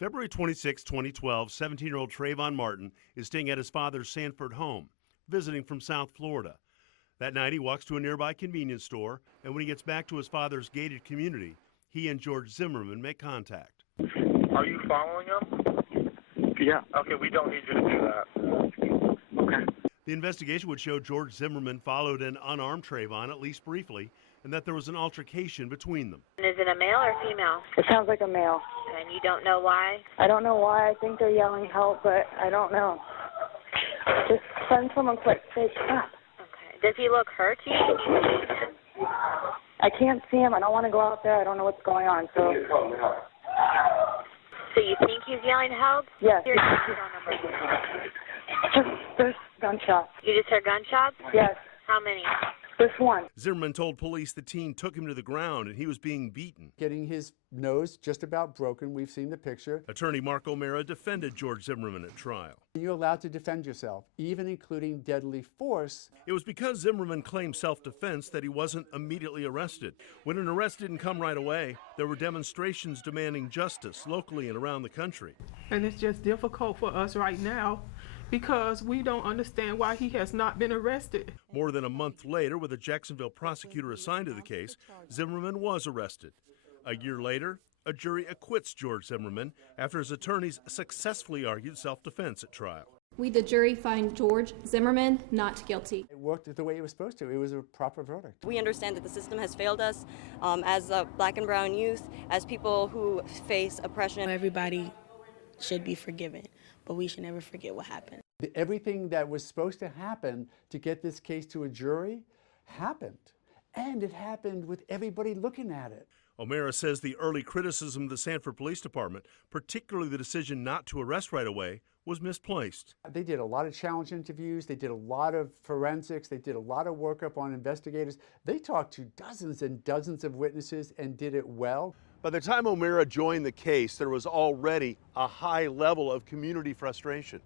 February 26, 2012, 17-year-old Trayvon Martin is staying at his father's Sanford home, visiting from South Florida. That night, he walks to a nearby convenience store, and when he gets back to his father's gated community, he and George Zimmerman make contact. Are you following him? Yeah. Okay, we don't need you to do that. Okay. The investigation would show George Zimmerman followed an unarmed Trayvon, at least briefly, and that there was an altercation between them. Is it a male or female? It sounds like a male. And you don't know why? I don't know why. I think they're yelling help, but I don't know. Just send someone quick. Say stop. Okay. Does he look hurt to you? I can't see him. I don't want to go out there. I don't know what's going on. So you think he's yelling help? Yes. Your phone number. Just there's gunshots. You just heard gunshots? Yes. How many? This one. Zimmerman told police the teen took him to the ground and he was being beaten. Getting his nose just about broken. We've seen the picture. Attorney Mark O'Mara defended George Zimmerman at trial. You're allowed to defend yourself, even including deadly force. It was because Zimmerman claimed self-defense that he wasn't immediately arrested. When an arrest didn't come right away, there were demonstrations demanding justice locally and around the country. And it's just difficult for us right now because we don't understand why he has not been arrested. More than a month later, with a Jacksonville prosecutor assigned to the case, Zimmerman was arrested. A year later, a jury acquits George Zimmerman after his attorneys successfully argued self-defense at trial. We, the jury, find George Zimmerman not guilty. It worked the way it was supposed to. It was a proper verdict. We understand that the system has failed us as black and brown youth, as people who face oppression. Everybody should be forgiven, but we should never forget what happened. Everything that was supposed to happen to get this case to a jury happened. And it happened with everybody looking at it. O'Mara says the early criticism of the Sanford Police Department, particularly the decision not to arrest right away, was misplaced. They did a lot of challenge interviews. They did a lot of forensics. They did a lot of workup on investigators. They talked to dozens and dozens of witnesses and did it well. By the time O'Mara joined the case, there was already a high level of community frustration.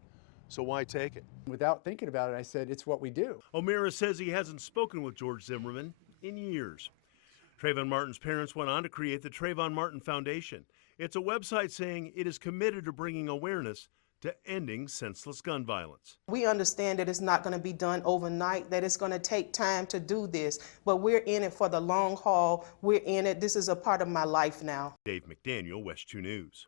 So why take it? Without thinking about it, I said, it's what we do. O'Mara says he hasn't spoken with George Zimmerman in years. Trayvon Martin's parents went on to create the Trayvon Martin Foundation. It's a website saying it is committed to bringing awareness to ending senseless gun violence. We understand that it's not going to be done overnight, that it's going to take time to do this, but we're in it for the long haul. We're in it. This is a part of my life now. Dave McDaniel, West 2 News.